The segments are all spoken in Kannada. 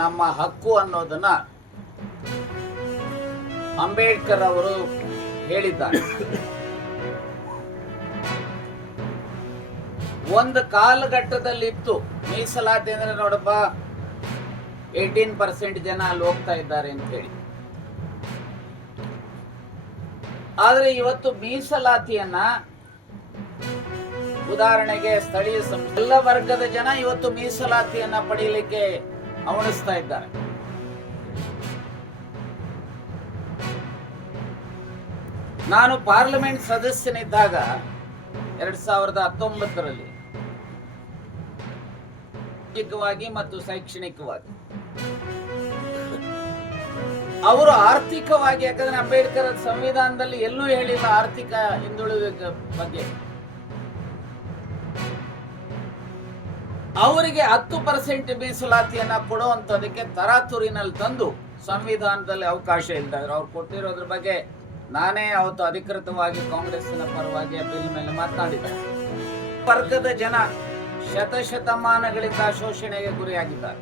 ನಮ್ಮ ಹಕ್ಕು ಅನ್ನೋದನ್ನ ಅಂಬೇಡ್ಕರ್ ಅವರು ಹೇಳಿದ್ದಾರೆ. ಒಂದು ಕಾಲಘಟ್ಟದಲ್ಲಿತ್ತು ಮೀಸಲಾತಿ ಅಂದ್ರೆ ನೋಡಪ್ಪ 18% ಜನ ಅಲ್ಲಿ ಹೋಗ್ತಾ ಇದ್ದಾರೆ ಅಂತ ಹೇಳಿ. ಆದ್ರೆ ಇವತ್ತು ಮೀಸಲಾತಿಯನ್ನ ಉದಾಹರಣೆಗೆ ಸ್ಥಳೀಯ ಎಲ್ಲ ವರ್ಗದ ಜನ ಇವತ್ತು ಮೀಸಲಾತಿಯನ್ನ ಪಡೆಯಲಿಕ್ಕೆ ಹವಣಿಸ್ತಾ ಇದ್ದಾರೆ. ನಾನು ಪಾರ್ಲಿಮೆಂಟ್ ಸದಸ್ಯನಿದ್ದಾಗ 2019ರಲ್ಲಿ ಸಾಮಾಜಿಕವಾಗಿ ಮತ್ತು ಶೈಕ್ಷಣಿಕವಾಗಿ ಅವರು ಆರ್ಥಿಕವಾಗಿ, ಯಾಕಂದ್ರೆ ಅಂಬೇಡ್ಕರ್ ಸಂವಿಧಾನದಲ್ಲಿ ಎಲ್ಲೂ ಹೇಳಿಲ್ಲ ಆರ್ಥಿಕ ಹಿಂದುಳಿದ ಬಗ್ಗೆ. ಅವರಿಗೆ 10% ಮೀಸಲಾತಿಯನ್ನ ಕೊಡುವಂತದಕ್ಕೆ ತರಾತುರಿನಲ್ಲಿ ತಂದು ಸಂವಿಧಾನದಲ್ಲಿ ಅವಕಾಶ ಇಲ್ದಾದ್ರು ಅವ್ರು ಕೊಟ್ಟಿರೋದ್ರ ಬಗ್ಗೆ ನಾನೇ ಅವತ್ತು ಅಧಿಕೃತವಾಗಿ ಕಾಂಗ್ರೆಸ್ಸಿನ ಪರವಾಗಿ ಬಿಲ್ ಮೇಲೆ ಮಾತನಾಡಿದ್ದೆ. ವರ್ಗದ ಜನ ಶತಶತಮಾನಗಳಿಂದ ಶೋಷಣೆಗೆ ಗುರಿಯಾಗಿದ್ದಾರೆ.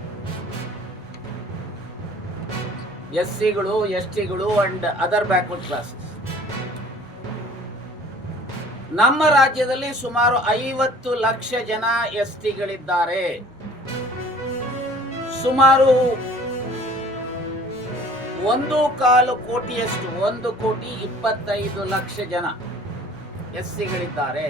ಎಸ್ಸಿಗಳು, ಎಸ್ಟಿಗಳು ಅಂಡ್ ಅದರ್ ಬ್ಯಾಕ್ವರ್ಡ್ ಕ್ಲಾಸಸ್. ನಮ್ಮ ರಾಜ್ಯದಲ್ಲಿ ಸುಮಾರು 50 ಲಕ್ಷ ಜನ ಎಸ್ಟಿಗಳಿದ್ದಾರೆ. ಸುಮಾರು 1.25 ಕೋಟಿಯಷ್ಟು 1,25,00,000 ಜನ ಎಸ್ಸಿಗಳಿದ್ದಾರೆ.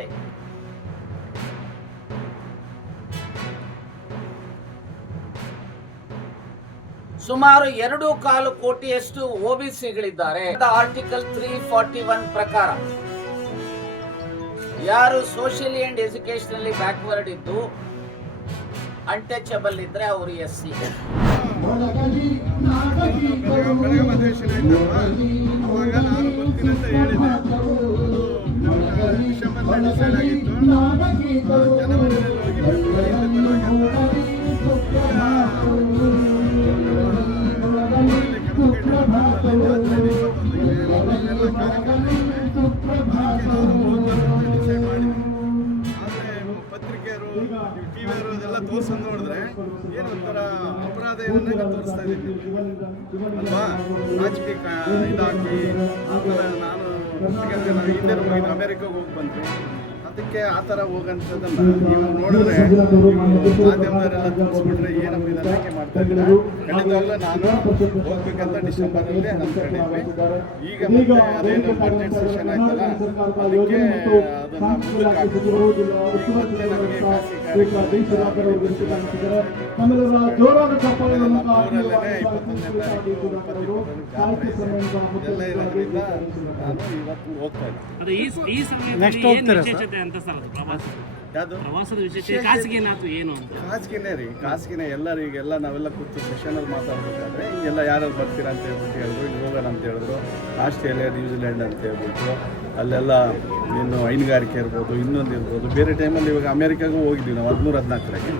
ಸುಮಾರು 2.25 ಕೋಟಿಯಷ್ಟು ಒಬಿಸಿಗಳಿದ್ದಾರೆ. ಆರ್ಟಿಕಲ್ 341 ಪ್ರಕಾರ ಯಾರು ಸೋಷಿಯಲಿ ಅಂಡ್ ಎಜುಕೇಶನಲಿ ಬ್ಯಾಕ್ವರ್ಡ್ ಇದ್ದು ಅನ್ಟಚಬಲ್ ಇದ್ರೆ ಅವರು ಎಸ್ಸಿ. ಪತ್ರಿಕೆಯರು, ಟಿವಿಯವರು ಅದೆಲ್ಲ ತೋರ್ಸಂದು ನೋಡಿದ್ರೆ ಏನು ಒಂಥರ ಅಪರಾಧ ಏನನ್ನ ತೋರಿಸ್ತಾ ಇದ್ದೀನಿ ಅಲ್ವಾ? ರಾಜಕೀಯ ಇದಾಕಿ ಆಮೇಲೆ ನಾನು ಯಾಕಂದ್ರೆ ನಾವು ಹಿಂದೆ ಹೋಗಿದ್ದು ಅಮೆರಿಕಾಗೆ ಹೋಗಿ ಬಂದ್ವಿ. ಅದಕ್ಕೆ ಆ ಥರ ಹೋಗೋಂಥದ್ದನ್ನು ನೀವು ನೋಡಿದ್ರೆ ಮಾಧ್ಯಮದವರೆಲ್ಲ ತೋರಿಸ್ಬಿಟ್ರೆ ಏನಪ್ಪ ಇದನ್ನು ಯಾಕೆ ಮಾಡ್ತಾ ಇದ್ದೀರಾ? ಖಂಡಿತವಾಗ್ಲೂ ನಾನು ಹೋಗ್ಬೇಕಂತ ಡಿಸೆಂಬರಲ್ಲಿ ಅಂದ್ಕೊಂಡಿದ್ವಿ. ಈಗ ಮತ್ತೆ ಅದೇನು ಬಡ್ಜೆಟ್ ಸೆಷನ್ ಆಯ್ತಲ್ಲ, ಅದಕ್ಕೆ ಅದನ್ನು ಮುಂದಕ್ಕೆ ಹಾಕಿದ್ರು. ಈಗ ಮತ್ತೆ ನಮಗೆ ಖಾಸಗಿ ಕಾರ್ಯಕ್ರಮಗಳೇ 21ನೇ ತಾರೀಕು ಜಾತ್ರೆ ಇದೆ. ಎಲ್ಲ ಇರೋದ್ರಿಂದ ನಾನು ಇವತ್ತು ಹೋಗ್ತಾ ಇದ್ದೀನಿ. ಖಾಸಗಿನೇ ರೀ, ಖಾಸಗಿನೇ. ಎಲ್ಲರಿಗೆಲ್ಲ ನಾವೆಲ್ಲ ಕೂತು ಸೆಷನಲ್ಲಿ ಮಾತಾಡ್ಬೇಕಾದ್ರೆ ಹಿಂಗೆಲ್ಲ ಯಾರು ಬರ್ತೀರಾ ಅಂತ ಹೇಳ್ಬಿಟ್ಟು ಹೇಳಿದ್ರು, ಹಿಂಗೆ ಹೋಗೋಣ ಅಂತ ಹೇಳಿದ್ರು. ಆಸ್ಟ್ರೇಲಿಯಾ, ನ್ಯೂಜಿಲೆಂಡ್ ಅಂತ ಹೇಳ್ಬಿಟ್ಟು ಅಲ್ಲೆಲ್ಲ ಇನ್ನು ಹೈನುಗಾರಿಕೆ ಇರ್ಬೋದು, ಇನ್ನೊಂದು ಇರ್ಬೋದು. ಬೇರೆ ಟೈಮಲ್ಲಿ ಇವಾಗ ಅಮೇರಿಕಾಗೂ ಹೋಗಿದ್ವಿ ನಾವು 13-14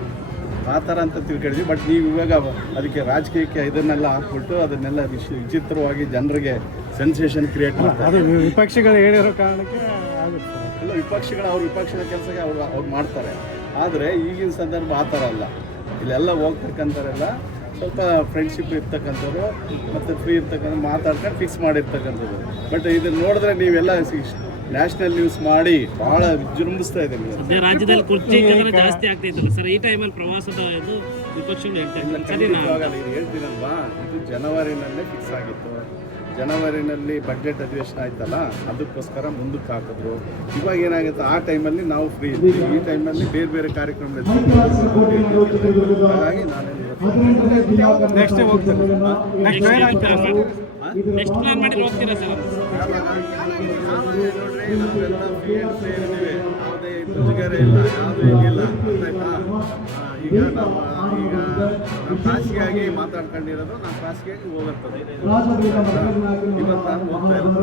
ಆ ಥರ ಅಂತ ತಿಳ್ಕೊಂಡಿದ್ವಿ. ಬಟ್ ನೀವು ಇವಾಗ ಅದಕ್ಕೆ ರಾಜಕೀಯಕ್ಕೆ ಇದನ್ನೆಲ್ಲ ಹಾಕ್ಬಿಟ್ಟು ಅದನ್ನೆಲ್ಲ ವಿಚಿತ್ರವಾಗಿ ಜನರಿಗೆ ಸೆನ್ಸೇಷನ್ ಕ್ರಿಯೇಟ್ ಮಾಡ್ತಾರೆ. ವಿಪಕ್ಷಗಳು ಹೇಳಿರೋ ಕಾರಣಕ್ಕೆ ಆಗುತ್ತೆ. ಎಲ್ಲ ವಿಪಕ್ಷಗಳು ಅವ್ರ ವಿಪಕ್ಷದ ಕೆಲಸಕ್ಕೆ ಅವ್ರು ಮಾಡ್ತಾರೆ. ಆದರೆ ಈಗಿನ ಸಂದರ್ಭ ಆ ಥರ ಅಲ್ಲ. ಇಲ್ಲೆಲ್ಲ ಹೋಗ್ತಕ್ಕಂಥವ್ರೆಲ್ಲ ಸ್ವಲ್ಪ ಫ್ರೆಂಡ್ಶಿಪ್ ಇರ್ತಕ್ಕಂಥವ್ರು ಮತ್ತು ಫ್ರೀ ಇರ್ತಕ್ಕಂಥ ಮಾತಾಡ್ಕೊಂಡು ಫಿಕ್ಸ್ ಮಾಡಿರ್ತಕ್ಕಂಥದ್ದು. ಬಟ್ ಇದನ್ನು ನೋಡಿದ್ರೆ ನೀವೆಲ್ಲ ನ್ಯಾಷನಲ್ ನ್ಯೂಸ್ ಮಾಡಿ ಭಾಳ ವಿಜೃಂಭಿಸ್ತಾ ಇದೆ. ರಾಜ್ಯದಲ್ಲಿ ಕುರ್ಚಿ ಜಾಸ್ತಿ ಆಗ್ತೈತಲ್ಲ ಸರ್, ಈ ಟೈಮಲ್ಲಿ ಪ್ರವಾಸದ ಇದು ವಿಪಕ್ಷಗಳು ಹೇಳ್ತೀನಲ್ವಾ, ಇದು ಜನವರಿನಲ್ಲೇ ಫಿಕ್ಸ್ ಆಗಿತ್ತು. ಜನವರಿನಲ್ಲಿ ಬಡ್ಜೆಟ್ ಅಧಿವೇಶನ ಆಯ್ತಲ್ಲ, ಅದಕ್ಕೋಸ್ಕರ ಮುಂದಕ್ಕೆ ಹಾಕಿದ್ರು. ಇವಾಗ ಏನಾಗುತ್ತೆ, ಆ ಟೈಮಲ್ಲಿ ನಾವು ಫ್ರೀ ಇರ್ತೀವಿ, ಈ ಟೈಮಲ್ಲಿ ಬೇರೆ ಬೇರೆ ಕಾರ್ಯಕ್ರಮ ಹಾಗಾಗಿ ನಾನೇನು ನೆಕ್ಸ್ಟ್ ಪ್ಲಾನ್ ಮಾಡಿ ಹೋಗ್ತೀರಾ ಸರ್? ನೋಡ್ರಿ, ನಾವೆಲ್ಲ ಫ್ರೀ ಆ್ಯಂಡ್ ಫೇರ್ ಇದ್ದೀವಿ, ಯಾವುದೇ ಮುಜುಗರ ಇಲ್ಲ, ಯಾವುದೂ ಏನಿಲ್ಲ. ಗೊತ್ತಾಯ್ತಾ? ಈಗ ನಾವು ಖಾಸಗಿಯಾಗಿ ಮಾತಾಡ್ಕೊಂಡಿರೋದು, ನಾವು ಖಾಸಗಿಯಾಗಿ ಹೋಗುತ್ತದೆ. ಇವತ್ತು ನಾನು ಹೋಗ್ತಾ ಇರೋದು.